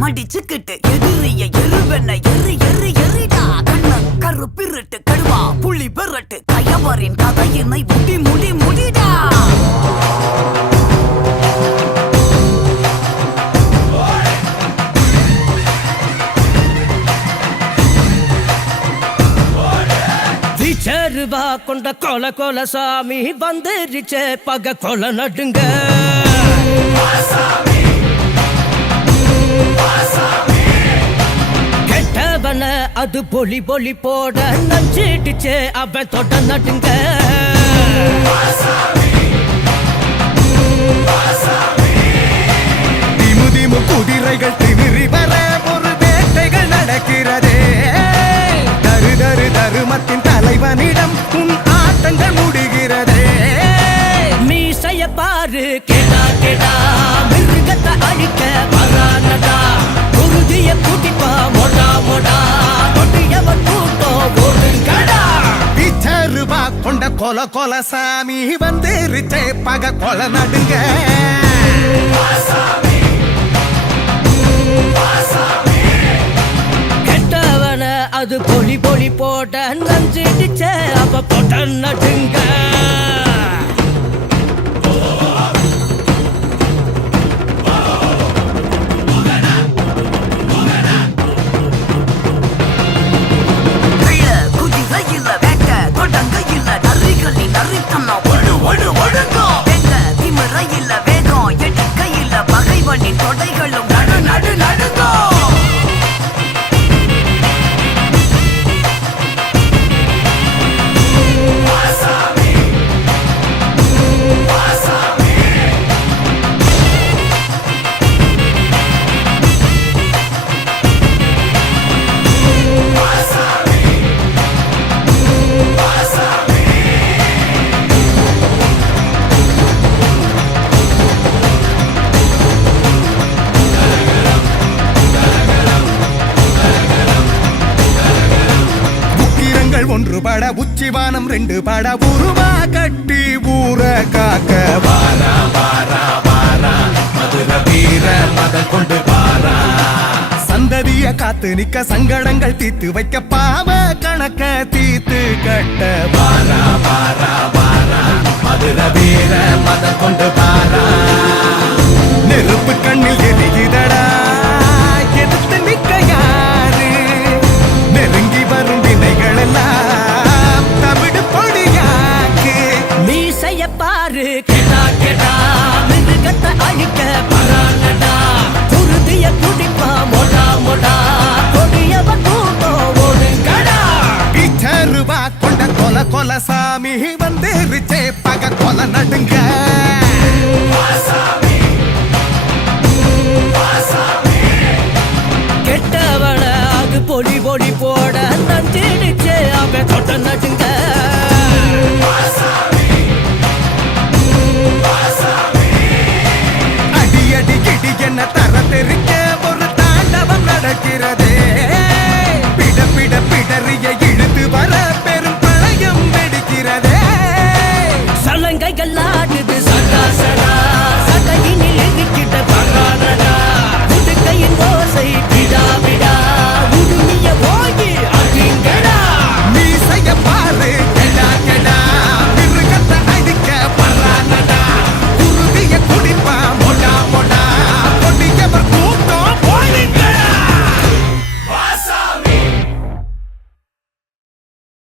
மடிச்சுக்கிட்டு எதிரிய எருவென எரி எரி எரிடா கண்ண கருப்பிருட்டு கடுவா புள்ளி பெறட்டு கயவரின் கதையினை முடி முடி முடிடா. விச்சருவா கொண்ட கொல கொல சாமி வந்துருச்சே பக கொல நடுங்க. கெட்டவன அது பொலி பொலி போட நஞ்சிட்டுச்சே அவன் தொட்ட நட்டுங்க மீசைய பாரு கேடா கேடா மிருகத்தை அழிக்க வரானடா குருதிய கூட்டிப்பா மொடா மொடா கொட்டியவன் கூட்டம் ஓடுங்கடா பிச்சருவா கொண்ட கொல கொல சாமி. வந்துருச்சே பக கொல நடுங்க. கெட்டவன அது பொலி பொலி போட்ட நஞ்சிடுச்ச அவ போட்ட நடுங்க. பட உச்சிவானம் ரெண்டு பட உருவா கட்டி ஊற காக்க. வாரா வாரா வாரா மதுர வீர மத கொண்டு வாரா. சந்ததிய காத்து நிக்க சங்கடங்கள் தீத்து வைக்க பாவ கணக்க தீத்து கட்ட. வாரா வாரா வாரா மதுர வீர மத கொண்டு வாரா. மீசைய பாரு கேடா கேடா மிருகத்தை அழிக்க வரானடா குருதிய குடிப்பா மொடா மொடா. கொடியவன் கூட்டம் ஓடுங்கடா பிச்சருவா கொண்ட கொல கொல சாமி வந்துருச்சே பக கொல நடுங்க. கெட்டவன அது பொடி பொடி போட நஞ்சிடுச்சே அவன் தொட்ட நடுங்க.